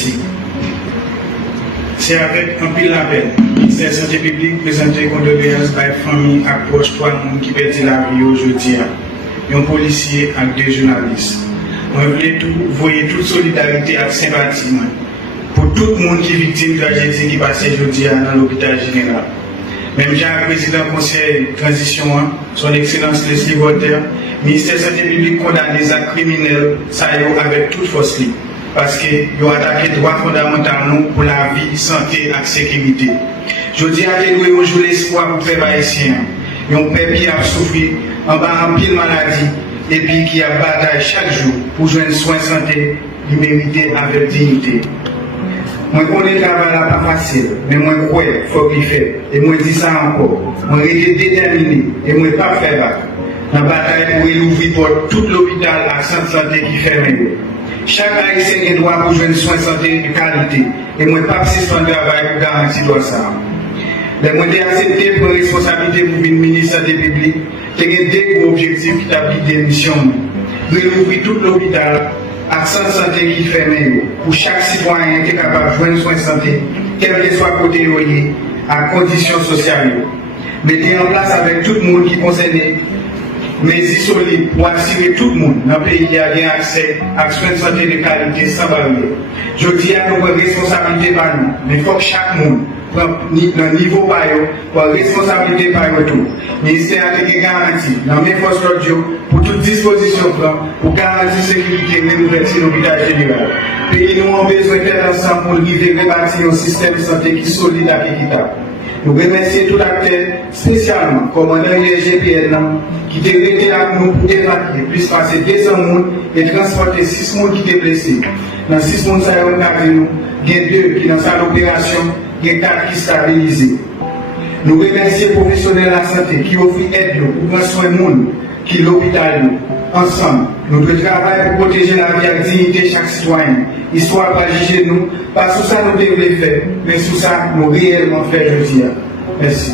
Merci. C'est avec un pile la peine. Le ministère de la Santé publique présente condoléances à la famille et proches trois personnes qui perdent la vie aujourd'hui. Un policier et deux journalistes. On voulait voyer toute solidarité et sympathie pour tout le monde qui est victime de la tragédie qui passe aujourd'hui dans l'hôpital général. Même Jean, président du conseil de transition, son excellence Leslie Voltaire, le ministère de la Santé publique condamne les actes criminels avec toute force. Parce qu'ils ont attaqué les droits fondamentaux pour la vie, santé et sécurité. Je dis à eux que nous jouons l'espoir pour les Haïtiens. Ils ont peuple qui a souffert en bas en pile maladie et puis qui a bataille chaque jour pour jouer un soin de santé qui mérite avec dignité. Moi, je connais le travail là pas facile, mais moi, je crois qu'il faut qu'il fasse. Et moi, je dis ça encore. Moi, je suis déterminé et moi, je ne vais pas faire battre. Dans la bataille pour ouvrir pour tout l'hôpital à centre de santé qui ferme. Chaque Haïtien a droit pour jouer un soin de santé de qualité. Et moi, je ne vais pas suspendre le travail pour garantir ça. Mais moi, j'ai accepté pour responsabilité pour le ministre de la Santé publique. J'ai deux gros objectifs qui t'appliquent des missions. Rouvrir tout l'hôpital à centre de santé qui ferme pour chaque citoyen qui est capable de jouer un soin de santé, quel que soit côté à conditions sociales. Mettez en place avec tout le monde qui est concerné, mais solides pour assurer tout le monde dans le pays qui a accès à soins de santé de qualité sans barrière. Je dis à nos responsabilités par nous, mais il faut que chaque monde prenne le niveau par eux, pour responsabilité par eux tout. Le ministère a été garanti dans mes forces pour toute disposition pour garantir la sécurité et l'ouverture de l'hôpital général. Le pays nous avons besoin d'être ensemble pour rebâtir un système de santé qui est solide et équitable. Nous remercions tout acteur, spécialement le commandant IGPN, qui était resté avec nous pour évacuer, plus passer 200 personnes et transporter 6 personnes qui étaient blessées. Dans 6 personnes, il y a 2 qui dans sa opération, il y a 4 qui stabilisés. Nous remercions les professionnels de la santé qui offrent aide pour prendre soin de monde, qui l'hôpital. Ensemble, nous devons travailler pour protéger la vie et la dignité de chaque citoyen. Histoire pas juger nous, pas sous ça nous devons faire, mais sous ça nous réellement faire le dire. Merci.